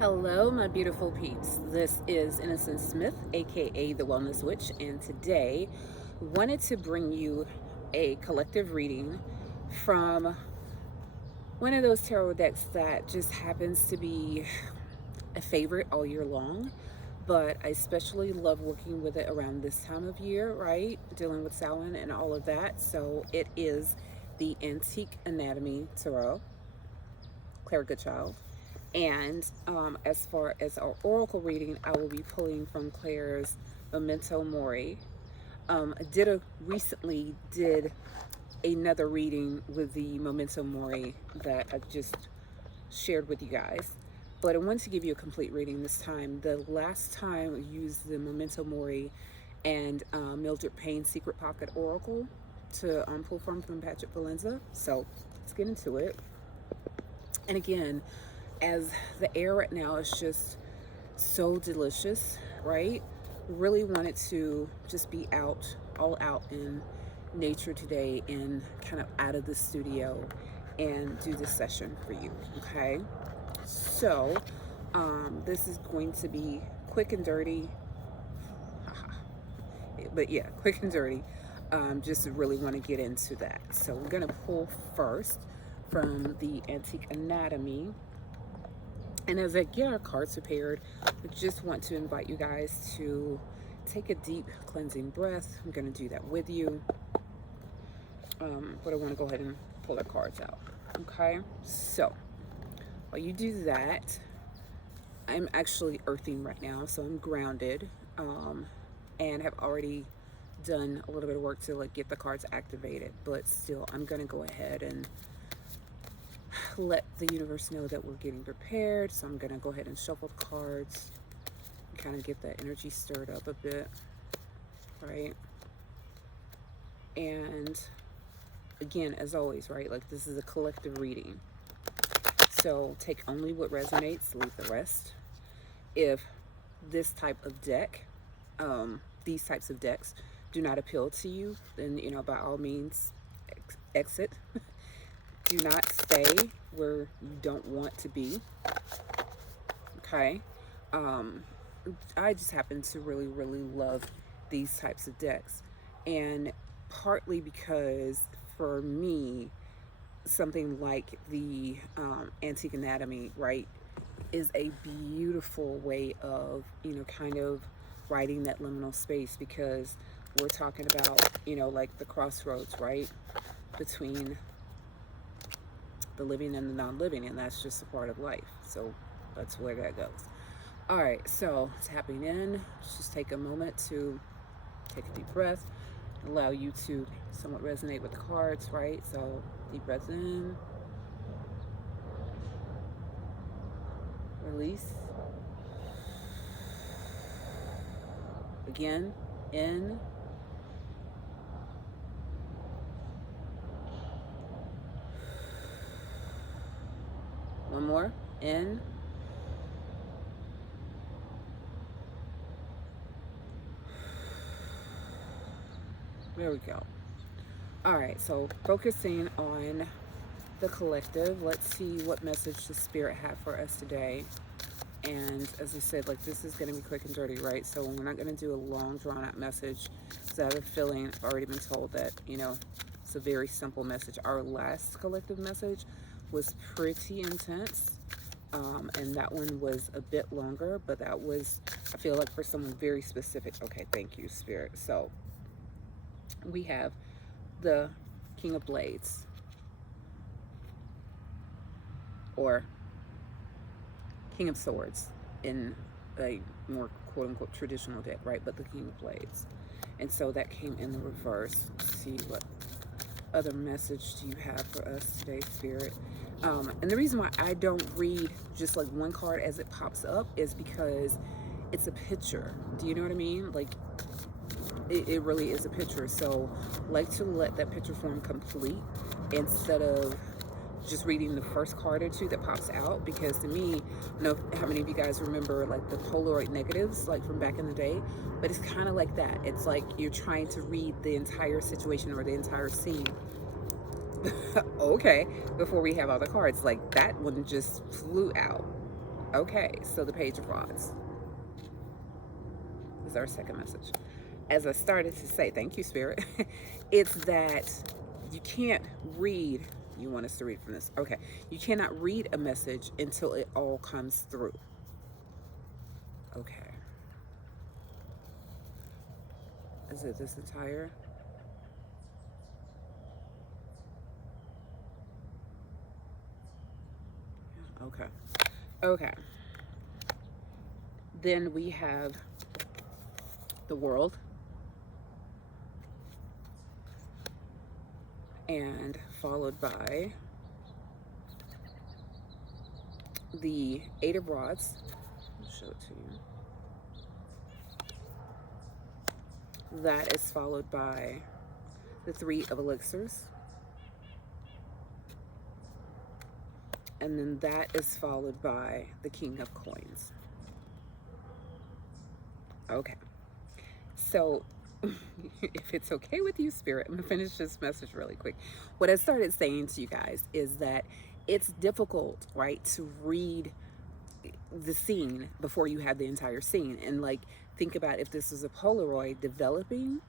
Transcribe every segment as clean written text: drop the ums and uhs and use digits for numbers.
Hello, my beautiful peeps. This is Innocent Smith, aka the Wellness Witch, and today wanted to bring you a collective reading from one of those tarot decks that just happens to be a favorite all year long. But I especially love working with it around this time of year, right? Dealing with Samhain and all of that. So it is the Antique Anatomy Tarot, Claire Goodchild. And as far as our oracle reading, I will be pulling from Claire's Memento Mori. Recently did another reading with the Memento Mori that I just shared with you guys. But I wanted to give you a complete reading this time. The last time I used the Memento Mori and Mildred Payne's Secret Pocket Oracle to pull from Patrick Valenza. So let's get into it. And again, as the air right now is just so delicious, right? Really wanted to just be all out in nature today and kind of out of the studio and do this session for you, okay? So, this is going to be quick and dirty, but yeah, quick and dirty. Just really want to get into that. So, we're going to pull first from the Antique Anatomy. And as I get our cards prepared, I just want to invite you guys to take a deep cleansing breath. I'm going to do that with you. But I want to go ahead and pull our cards out. Okay, so while you do that, I'm actually earthing right now, so I'm grounded, and have already done a little bit of work to get the cards activated. But still, I'm going to go ahead and let the universe know that we're getting prepared. So I'm going to go ahead and shuffle the cards and kind of get that energy stirred up a bit, right? And again, as always, right, this is a collective reading. So take only what resonates, leave the rest. If this type of deck, these types of decks do not appeal to you, then, by all means, exit. Do not stay where you don't want to be. Okay. I just happen to really, really love these types of decks. And partly because for me, something like the Antique Anatomy, right, is a beautiful way of, kind of writing that liminal space, because we're talking about, the crossroads, right, between the living and the non-living, and that's just a part of life. So that's where that goes. All right, so tapping in, just take a moment to take a deep breath, allow you to somewhat resonate with the cards, right? So deep breath in, release. Again, in, one more, in, there we go. All right, so focusing on the collective, let's see what message the spirit had for us today. And as I said, this is going to be quick and dirty, right? So we're not going to do a long, drawn-out message, because I have a feeling, I've already been told that, it's a very simple message. Our last collective message was pretty intense, and that one was a bit longer, but that was, I feel like, for someone very specific. Okay, thank you, Spirit. So we have the King of Blades, or King of Swords in a more quote-unquote traditional deck, right? But the King of Blades. And so that came in the reverse. Let's see, what other message do you have for us today, Spirit? And the reason why I don't read just one card as it pops up is because it's a picture. Do you know what I mean? It really is a picture. So like to let that picture form complete instead of just reading the first card or two that pops out, because to me, I don't know how many of you guys remember the Polaroid negatives from back in the day, but it's kind of like that. It's like you're trying to read the entire situation or the entire scene. Okay, before we have all the cards, that one just flew out. Okay, so the Page of Rods is our second message. As I started to say, thank you, Spirit, it's that you can't read. You want us to read from this? Okay. You cannot read a message until it all comes through. Okay. Is it this entire? Okay. Okay. Then we have the world, and followed by the Eight of Rods. I'll show it to you. That is followed by the Three of Elixirs. And then that is followed by the King of Coins. Okay. So, if it's okay with you, Spirit, I'm going to finish this message really quick. What I started saying to you guys is that it's difficult, right, to read the scene before you have the entire scene. And like, think about if this was a Polaroid developing,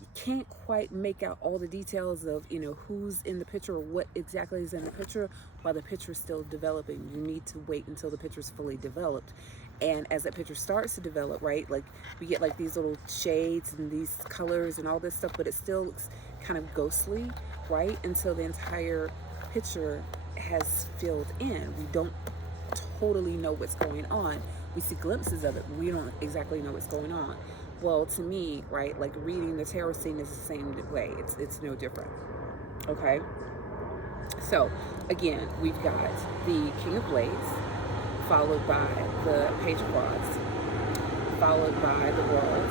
you can't quite make out all the details of, you know, who's in the picture or what exactly is in the picture while the picture is still developing. You need to wait until the picture is fully developed. And as that picture starts to develop, right, like we get like these little shades and these colors and all this stuff, but it still looks kind of ghostly, right, until the entire picture has filled in. We don't totally know what's going on. We see glimpses of it, but we don't exactly know what's going on. Well, to me, right, like reading the tarot scene is the same way. It's no different. Okay. So again, we've got the King of Blades, followed by the Page of Rods, followed by the World,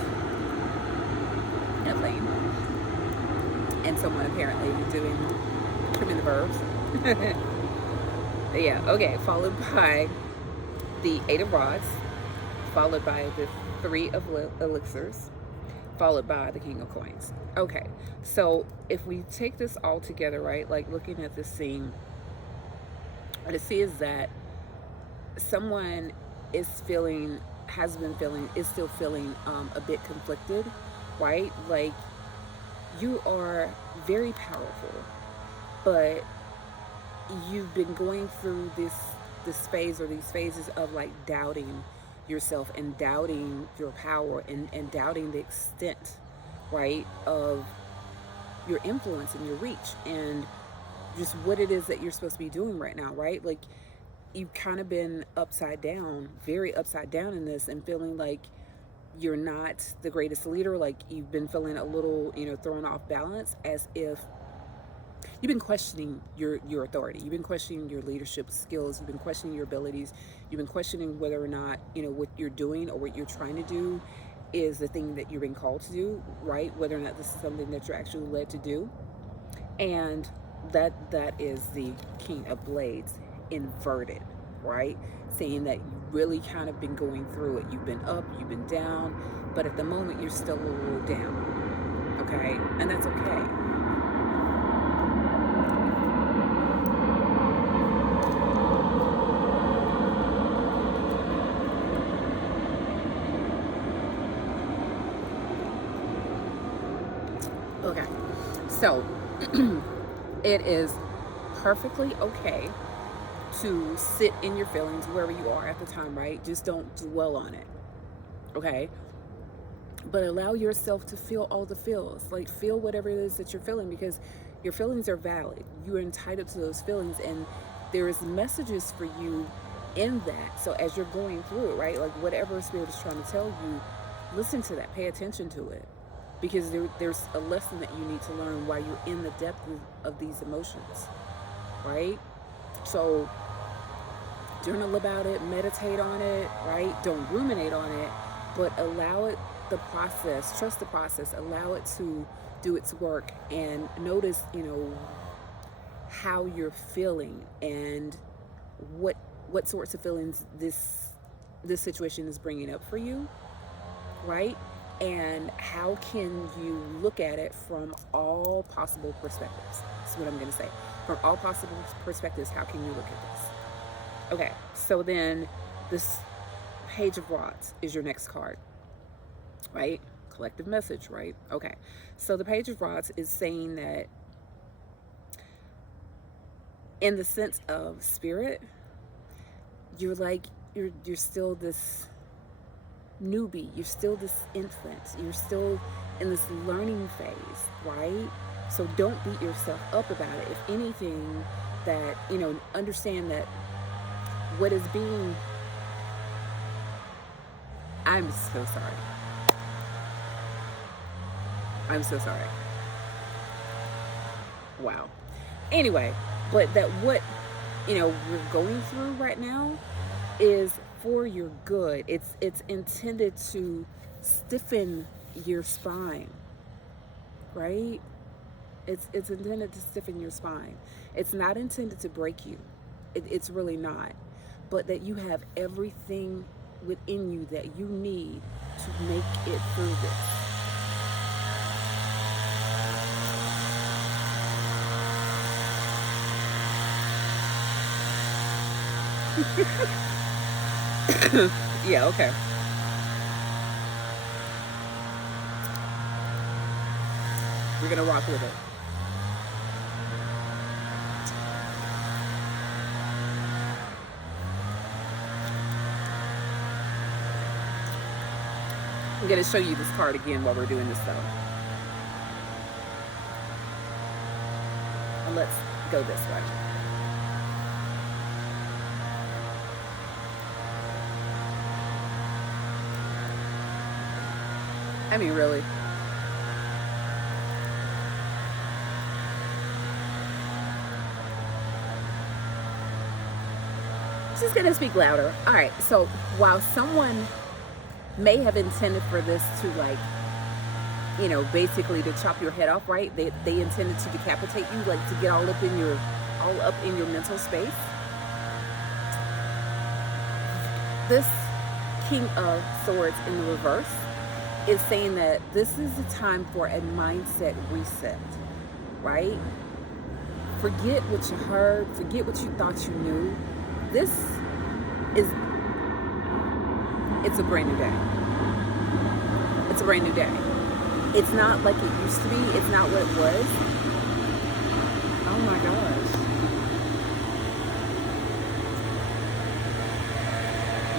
and a plane, and someone apparently trimming the verbs. Yeah. Okay. Followed by the Eight of Rods, followed by the Three of Elixirs, followed by the King of Coins. Okay, so if we take this all together, right, like looking at this scene, what I see is that someone is still feeling a bit conflicted, right? Like, you are very powerful, but you've been going through this phase or these phases of like doubting yourself and doubting your power and doubting the extent, right, of your influence and your reach and just what it is that you're supposed to be doing right now, right? Like, you've kind of been very upside down in this and feeling like you're not the greatest leader. Like, you've been feeling a little, you know, thrown off balance, as if you've been questioning your authority. You've been questioning your leadership skills. You've been questioning your abilities. You've been questioning whether or not, you know, what you're doing or what you're trying to do is the thing that you're being called to do, right? Whether or not this is something that you're actually led to do. And that is the King of Blades inverted, right? Saying that you really kind of been going through it. You've been up, you've been down, but at the moment you're still a little down, okay? And that's okay. Okay, so it is perfectly okay to sit in your feelings wherever you are at the time, right? Just don't dwell on it, okay? But allow yourself to feel all the feels. Like, feel whatever it is that you're feeling, because your feelings are valid. You are entitled to those feelings, and there is messages for you in that. So as you're going through it, right, like whatever Spirit is trying to tell you, listen to that, pay attention to it, because there's a lesson that you need to learn while you're in the depth of these emotions, right? So journal about it, meditate on it, right? Don't ruminate on it, but allow it, the process, trust the process, allow it to do its work, and notice, you know, how you're feeling and what sorts of feelings this situation is bringing up for you, right? And how can you look at it from all possible perspectives? That's what I'm going to say. From all possible perspectives, how can you look at this? Okay, so then this Page of Rods is your next card, right? Collective message, right? Okay, so the Page of Rods is saying that in the sense of spirit, you're like, you're still this newbie, you're still this infant, you're still in this learning phase, right? So don't beat yourself up about it. If anything, that, you know, understand that what is being, I'm so sorry. I'm so sorry. Wow. Anyway, but that what, you know, we're going through right now is for your good. It's intended to stiffen your spine, right? It's intended to stiffen your spine. It's not intended to break you. It's really not. But that you have everything within you that you need to make it through this. Yeah, okay. We're gonna rock with it. I'm gonna show you this card again while we're doing this though. And let's go this way. I mean, really. Just gonna speak louder. All right, so while someone may have intended for this to, like, you know, basically to chop your head off, right? They intended to decapitate you, like to get all up in your mental space. This King of Swords in the reverse is saying that this is the time for a mindset reset, right? Forget what you heard, forget what you thought you knew. This is, it's a brand new day. It's a brand new day. It's not like it used to be. It's not what it was. Oh my gosh.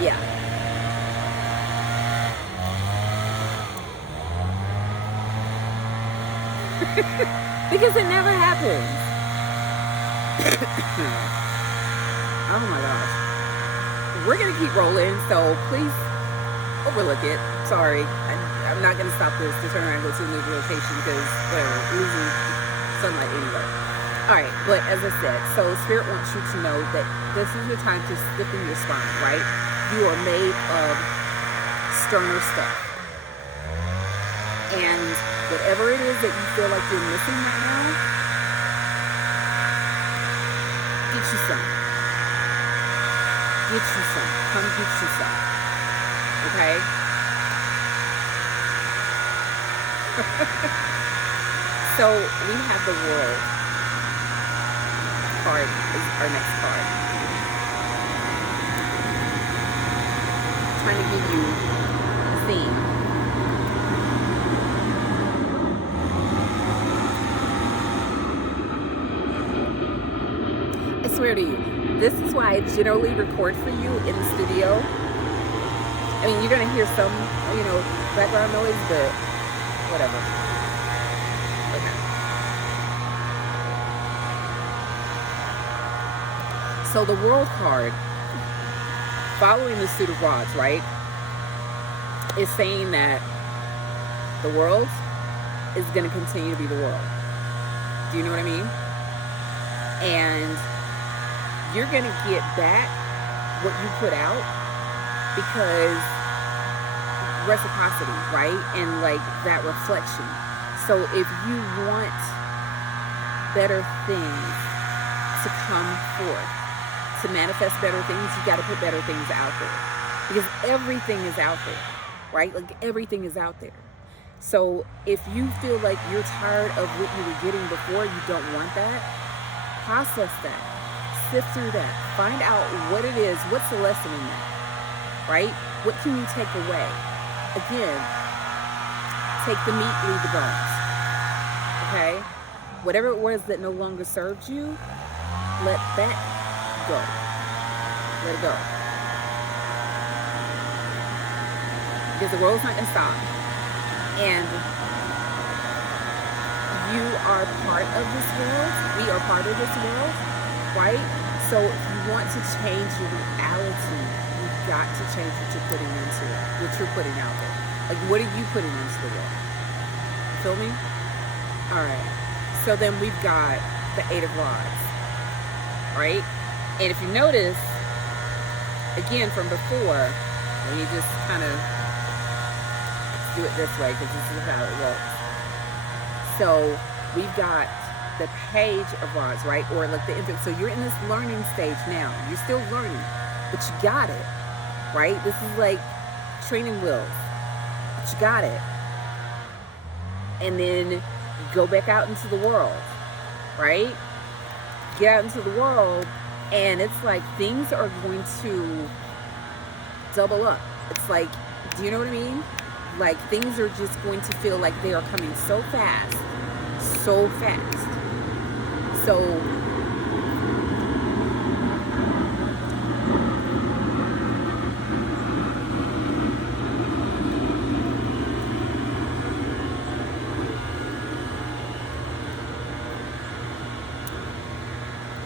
Yeah. Because it never happens. Oh my gosh. We're gonna keep rolling, so please overlook it. Sorry, I'm not gonna stop this to turn around and go to a new location because whatever, losing sunlight anyway. All right, but as I said, so Spirit wants you to know that this is your time to stiffen your spine, right? You are made of sterner stuff. And whatever it is that you feel like you're missing right now, get you some. Get you some. Come get you some. Okay? So we have the World card is our next card. Trying to give you a theme. I swear to you, this is why I generally record for you in the studio. I mean, you're gonna hear some, you know, background noise, but whatever. Okay. So the World card, following the Suit of Rods, right, is saying that the world is gonna continue to be the world. Do you know what I mean? And you're gonna get back what you put out because reciprocity, right? And like that reflection. So if you want better things to come forth, to manifest better things, you got to put better things out there because everything is out there, right? Like everything is out there. So if you feel like you're tired of what you were getting before, you don't want that, process that. sift through that. Find out what it is. What's the lesson in that, right? What can you take away? Again, take the meat, leave the bones, okay? Whatever it was that no longer served you, let that go. Let it go. Because the world's not going to stop. And you are part of this world. We are part of this world, right? So if you want to change your reality, you've got to change what you're putting into it, what you're putting out there. Like, what are you putting into the world? You feel me? All right. So then we've got the Eight of Rods, right? And if you notice, again, from before, when you just kind of do it this way, because this is how it works. So we've got the Page of Rods, right? Or like the infant. So you're in this learning stage now. You're still learning, but you got it, right? This is like training wheels, but you got it. And then you go back out into the world, right? Get out into the world, and it's like things are going to double up. It's like, do you know what I mean? Like, things are just going to feel like they are coming so fast, so fast. So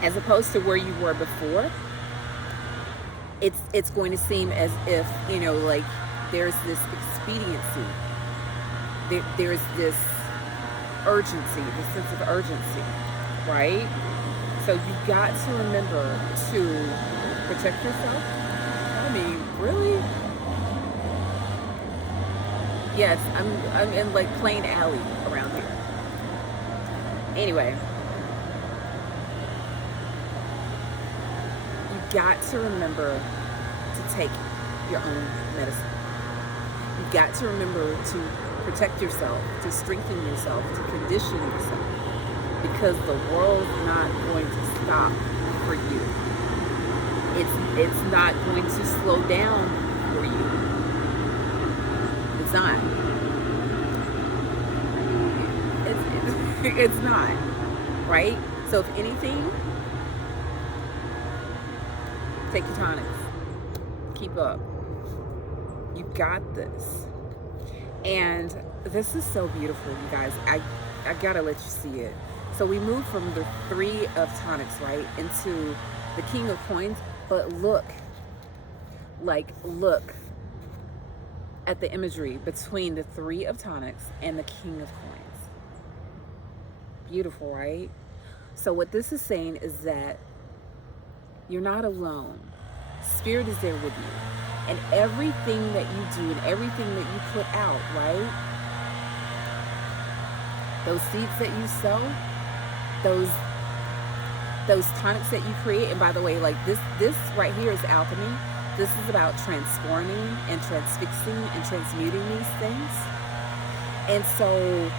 as opposed to where you were before, it's going to seem as if, you know, like there's this expediency, there's this urgency, this sense of urgency, right? So you've got to remember to protect yourself. I mean, really? Yes, I'm in like plain alley around here. Anyway, you've got to remember to take your own medicine. You've got to remember to protect yourself, to strengthen yourself, to condition yourself, because the world's not going to stop for you. It's not going to slow down for you. It's not. It's not, right? So if anything, take your tonics. Keep up. You got this. And this is so beautiful, you guys. I gotta let you see it. So we move from the Three of Tonics, right, into the King of Coins. But look at the imagery between the Three of Tonics and the King of Coins. Beautiful, right? So what this is saying is that you're not alone. Spirit is there with you. And everything that you do and everything that you put out, right? Those seeds that you sow, those tonics that you create. And by the way, like this right here is alchemy. This is about transforming and transfixing and transmuting these things. And so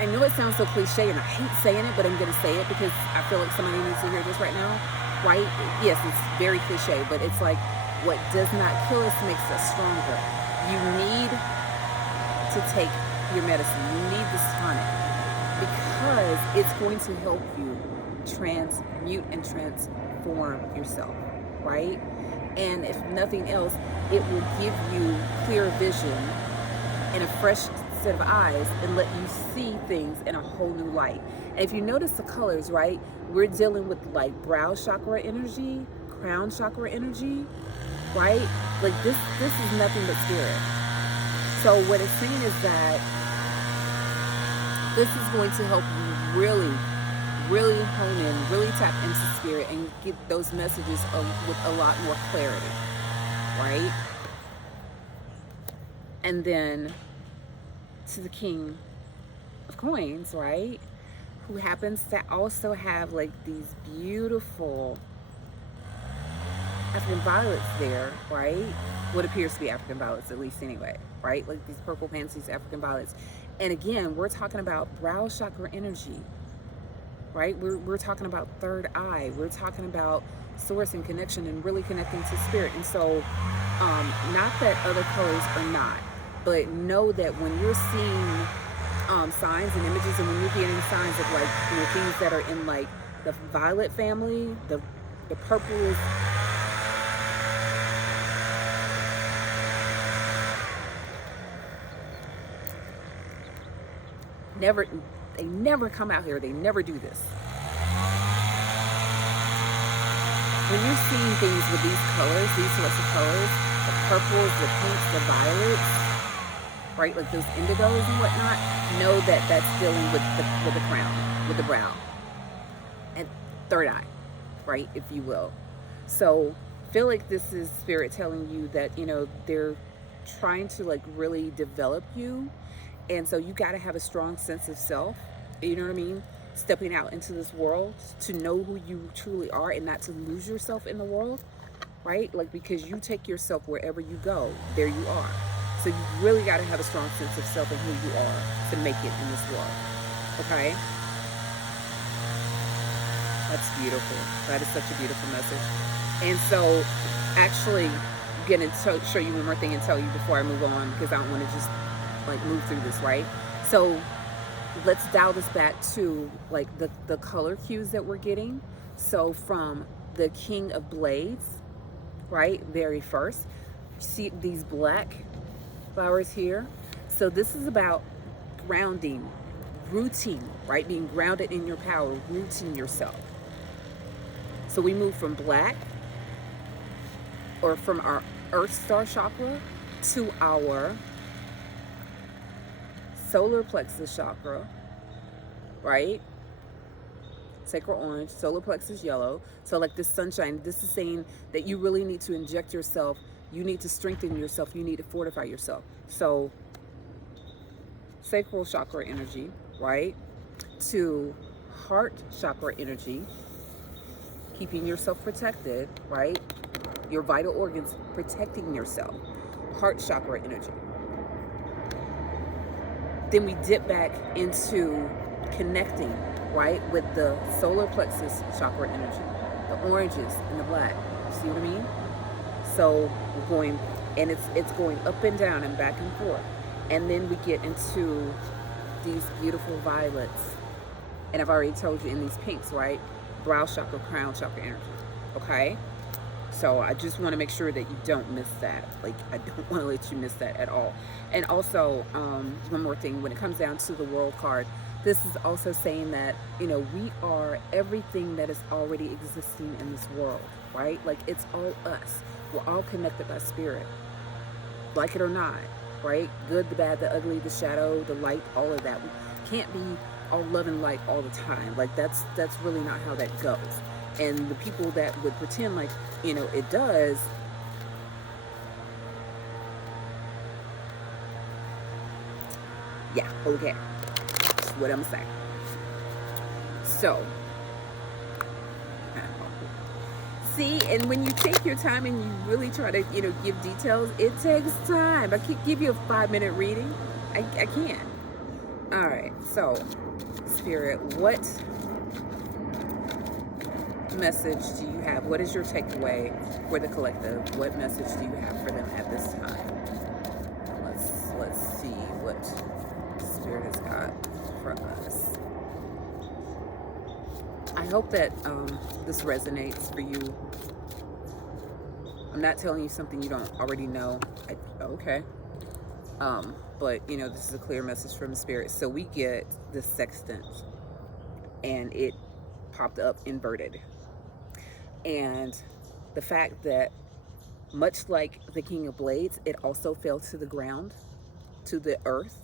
I know it sounds so cliche, and I hate saying it, but I'm going to say it because I feel like somebody needs to hear this right now, right? Yes, it's very cliche, but it's like what does not kill us makes us stronger. You need to take your medicine. You need this tonic because it's going to help you transmute and transform yourself, right? And if nothing else, it will give you clear vision and a fresh set of eyes and let you see things in a whole new light. And if you notice the colors, right, we're dealing with like brow chakra energy, crown chakra energy, right? Like this is nothing but spirit. So what it's saying is that this is going to help you really hone in, really tap into spirit and get those messages with a lot more clarity, right? And then to the King of Coins, right? Who happens to also have like these beautiful African violets there, right? What appears to be African violets, at least anyway, right? Like these purple pansies, African violets. And again, we're talking about brow chakra energy, right? We're talking about third eye. We're talking about source and connection and really connecting to spirit. And so, not that other colors are not, but know that when you're seeing signs and images, and when you're getting signs of like, things that are in like the violet family, the purple is never, they never come out here. They never do this. When you're seeing things with these colors, these sorts of colors, the purples, the pinks, the violets, right, like those indigos and whatnot, know that that's dealing with the crown, with the brow, and third eye, right, if you will. So feel like this is spirit telling you that, they're trying to like really develop you. And so you got to have a strong sense of self, you know what I mean? Stepping out into this world to know who you truly are and not to lose yourself in the world, right? Like, because you take yourself wherever you go, there you are. So you really got to have a strong sense of self and who you are to make it in this world, okay? That's beautiful. That is such a beautiful message. And so, actually, I'm going to show you one more thing and tell you before I move on, because I don't want to just like move through this, right? So let's dial this back to like the color cues that we're getting. So from the King of Blades, right, very first, see these black flowers here. So this is about grounding, rooting, right? Being grounded in your power, rooting yourself. So we move from black, or from our Earth Star chakra, to our solar plexus chakra, right? Sacral orange, solar plexus yellow. So like this sunshine, this is saying that you really need to inject yourself. You need to strengthen yourself. You need to fortify yourself. So sacral chakra energy, right? To heart chakra energy, keeping yourself protected, right? Your vital organs, protecting yourself. Heart chakra energy. Then we dip back into connecting, right, with the solar plexus chakra energy, the oranges and the black. You see what I mean? So we're going, and it's going up and down and back and forth. And then we get into these beautiful violets. And I've already told you in these pinks, right? Brow chakra, crown chakra energy. Okay? So I just want to make sure that you don't miss that. Like, I don't want to let you miss that at all. And also, one more thing, when it comes down to the world card, this is also saying that, we are everything that is already existing in this world, right? Like, it's all us. We're all connected by spirit, like it or not, right? Good, the bad, the ugly, the shadow, the light, all of that. We can't be all love and light all the time. Like, that's really not how that goes. And the people that would pretend like, it does, yeah, okay. That's what I'm saying. So, see, and when you take your time and you really try to, give details, it takes time. I can't give you a 5-minute reading. I can't. All right, so, Spirit, what message do you have? What is your takeaway for the collective? What message do you have for them at this time? Let's see what Spirit has got for us. I hope that this resonates for you. I'm not telling you something you don't already know. Okay. But this is a clear message from Spirit. So we get the sextant, and it popped up inverted. And the fact that, much like the King of Blades, it also fell to the ground, to the earth.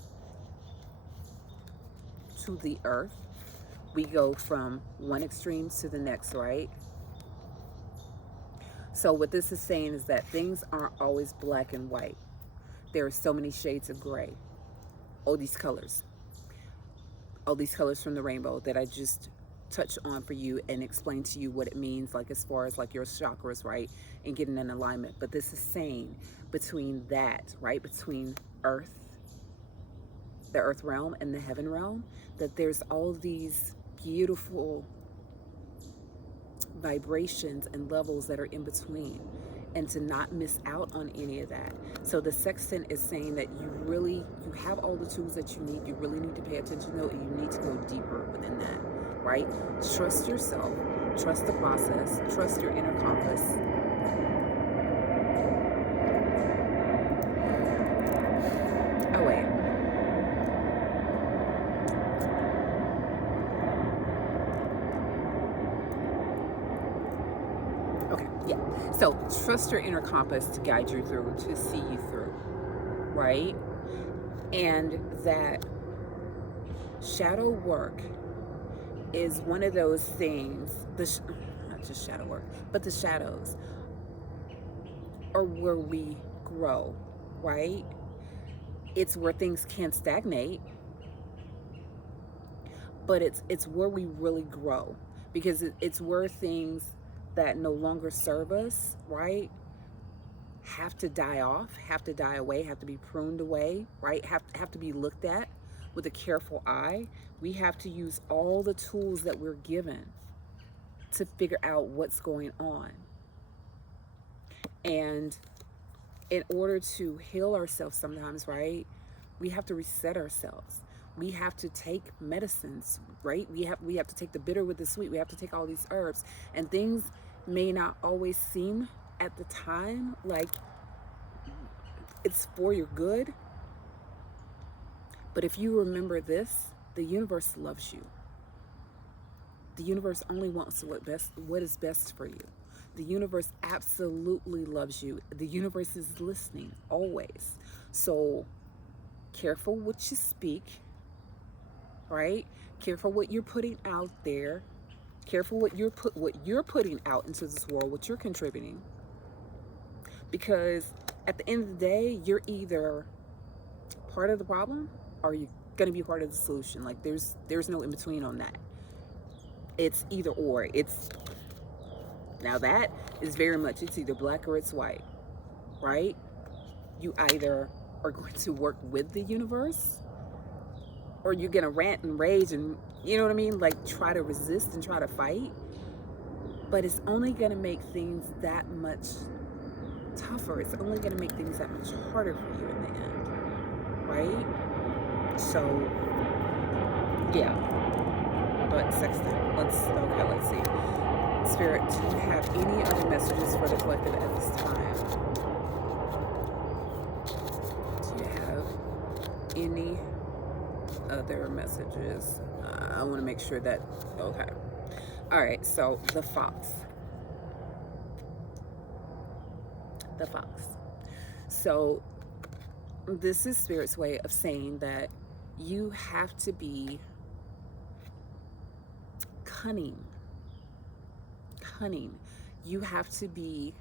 We go from one extreme to the next, right? So what this is saying is that things aren't always black and white. There are so many shades of gray. All these colors from the rainbow that I just touch on for you and explain to you what it means, like as far as like your chakras, right, and getting in alignment. But this is saying between that, right, between the earth realm and the heaven realm, that there's all these beautiful vibrations and levels that are in between, and to not miss out on any of that. So the sextant is saying that you have all the tools that you need. You really need to pay attention though, and you need to go deeper within that, right? Trust yourself, trust the process, trust your inner compass. Oh wait. Okay, yeah. So trust your inner compass to guide you through, to see you through, right? And that shadow work is one of those things, not just shadow work, but the shadows are where we grow, right? It's where things can't stagnate, but it's where we really grow, because it's where things that no longer serve us, right, have to die off, have to die away, have to be pruned away, right, have to be looked at with a careful eye. We have to use all the tools that we're given to figure out what's going on. And in order to heal ourselves sometimes, right, we have to reset ourselves. We have to take medicines, right? We have to take the bitter with the sweet. We have to take all these herbs, and things may not always seem at the time like it's for your good. But if you remember this, the universe loves you. The universe only wants what is best for you. The universe absolutely loves you. The universe is listening always. So careful what you speak, right? Careful what you're putting out there. Careful what you're putting out into this world, what you're contributing. Because at the end of the day, you're either part of the problem or you're going to be part of the solution. Like there's no in between on that. It's either or. Now that is very much, it's either black or it's white, right? You either are going to work with the universe, or you're going to rant and rage and, you know what I mean? Like try to resist and try to fight. But it's only going to make things that much tougher. It's only going to make things that much harder for you in the end, right? So, yeah. But sextant, let's see. Spirit, do you have any other messages for the collective at this time? Do you have any other messages? I want to make sure that, okay. All right, so the fox. The fox. So this is Spirit's way of saying that you have to be cunning. You have to be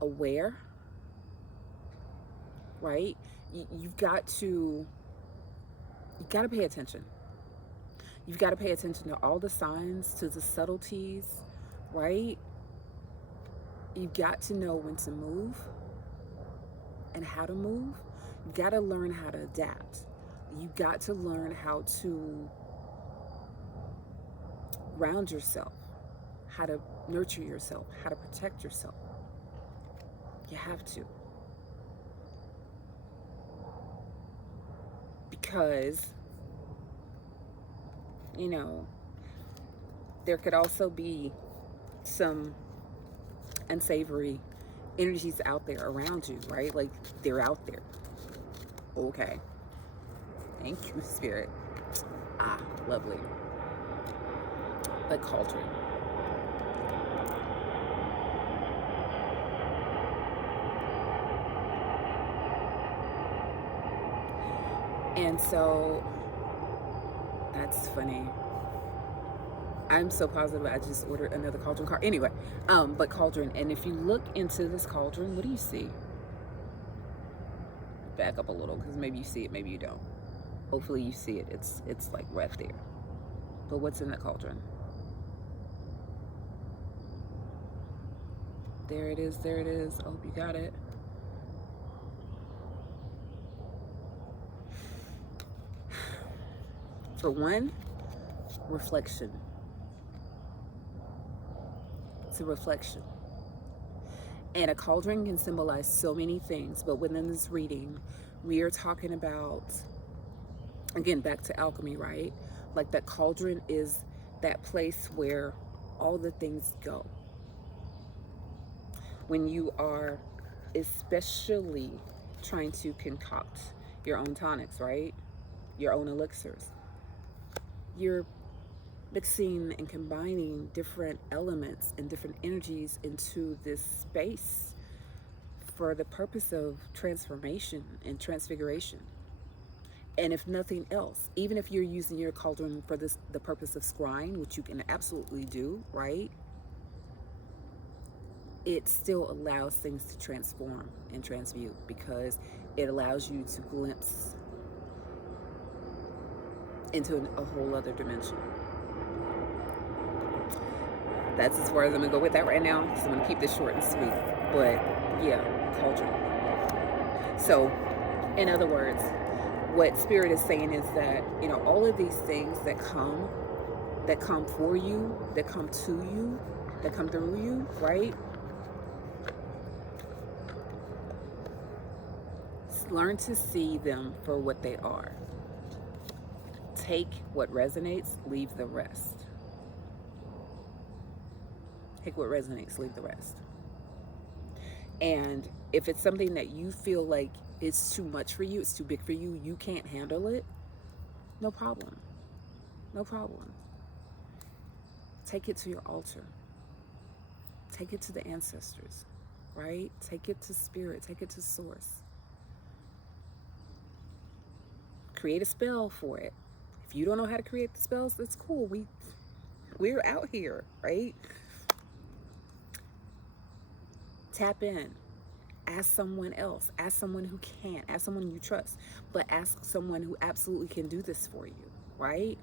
aware, right? You've got to pay attention. You've got to pay attention to all the signs, to the subtleties, right? You've got to know when to move and how to move. You've got to learn how to adapt. You've got to learn how to ground yourself, how to nurture yourself, how to protect yourself. You have to. Because, you know, there could also be some unsavory energies out there around you, right? Like they're out there. Okay. Thank you, Spirit. Ah, lovely. The cauldron. And so that's funny. I'm so positive I just ordered another cauldron card. Anyway, but cauldron. And if you look into this cauldron, what do you see? Back up a little, because maybe you see it, maybe you don't. Hopefully you see it. It's like right there. But what's in the cauldron? There it is. There it is. I hope you got it. For one, reflection. It's a reflection. And a cauldron can symbolize so many things, but within this reading, we are talking about, again, back to alchemy, right? Like that cauldron is that place where all the things go. When you are especially trying to concoct your own tonics, right? Your own elixirs. You're mixing and combining different elements and different energies into this space for the purpose of transformation and transfiguration. And if nothing else, even if you're using your cauldron for the purpose of scrying, which you can absolutely do, right? It still allows things to transform and transmute, because it allows you to glimpse into a whole other dimension. That's as far as I'm gonna go with that right now, because I'm gonna keep this short and sweet. But yeah, cauldron. So, in other words, what Spirit is saying is that, you know, all of these things that come for you, that come to you, that come through you, right? Learn to see them for what they are. Take what resonates, leave the rest. Take what resonates, leave the rest. And if it's something that you feel like it's too much for you, it's too big for you, you can't handle it, no problem. No problem. Take it to your altar. Take it to the ancestors, right? Take it to Spirit. Take it to Source. Create a spell for it. If you don't know how to create the spells, that's cool. We're out here, right? Tap in. Ask someone else. Ask someone who can. Ask someone you trust. But ask someone who absolutely can do this for you, right?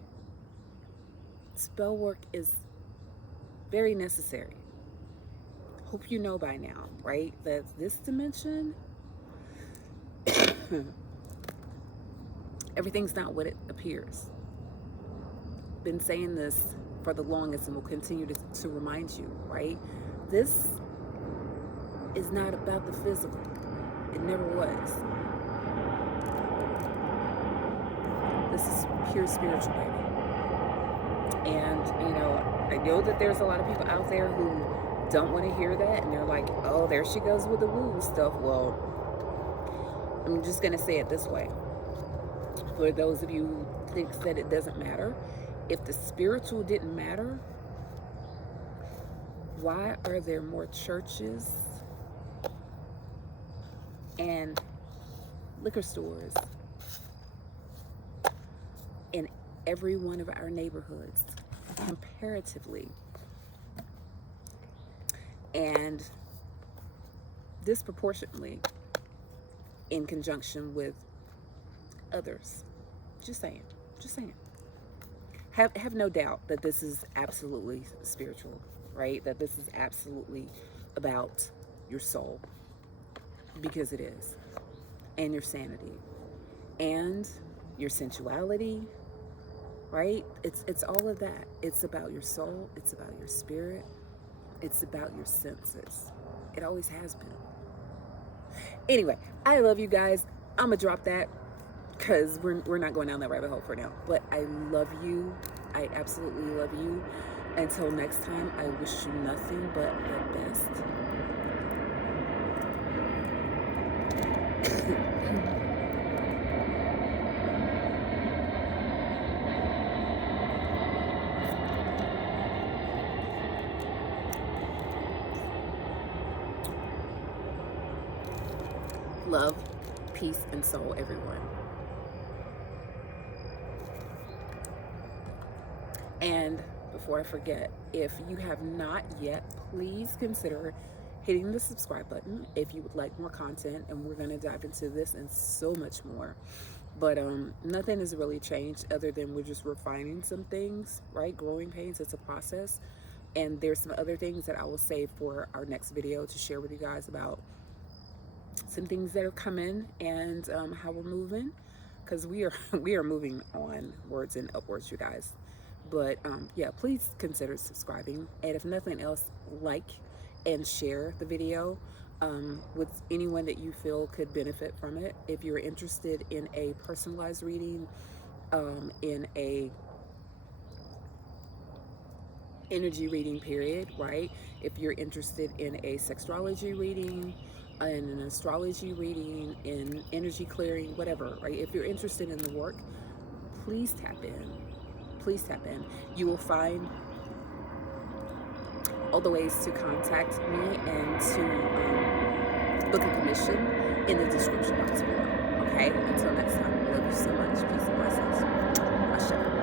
Spell work is very necessary. Hope you know by now, right? That this dimension, everything's not what it appears. Been saying this for the longest and will continue to remind you, right? This is not about the physical. It never was. This is pure spiritual, baby. And, you know, I know that there's a lot of people out there who don't want to hear that, and they're like, oh, there she goes with the woo stuff. Well, I'm just going to say it this way. For those of you who think that it doesn't matter, if the spiritual didn't matter, why are there more churches and liquor stores in every one of our neighborhoods comparatively, and disproportionately in conjunction with others? Just saying. Have no doubt that this is absolutely spiritual, right? That this is absolutely about your soul, because it is, and your sanity, and your sensuality, right? It's all of that. It's about your soul. It's about your spirit. It's about your senses. It always has been. Anyway, I love you guys. I'm gonna drop that, because we're not going down that rabbit hole for now. But I love you. I absolutely love you. Until next time, I wish you nothing but the best. Love, peace, and soul, everyone. And before I forget, if you have not yet, please consider hitting the subscribe button if you would like more content, and we're going to dive into this and so much more. But nothing has really changed other than we're just refining some things, right? Growing pains, it's a process. And there's some other things that I will save for our next video to share with you guys about some things that are coming, and how we're moving, because we are moving onwards and upwards, you guys. But yeah, please consider subscribing. And if nothing else, like and share the video with anyone that you feel could benefit from it. If you're interested in a personalized reading, in a energy reading period, right? If you're interested in a sexuality reading, in an astrology reading, in energy clearing, whatever, right? If you're interested in the work, please tap in. Please tap in. You will find all the ways to contact me and to book a commission in the description box below. Okay? Until next time, I love you so much. Peace and blessings. Ashe.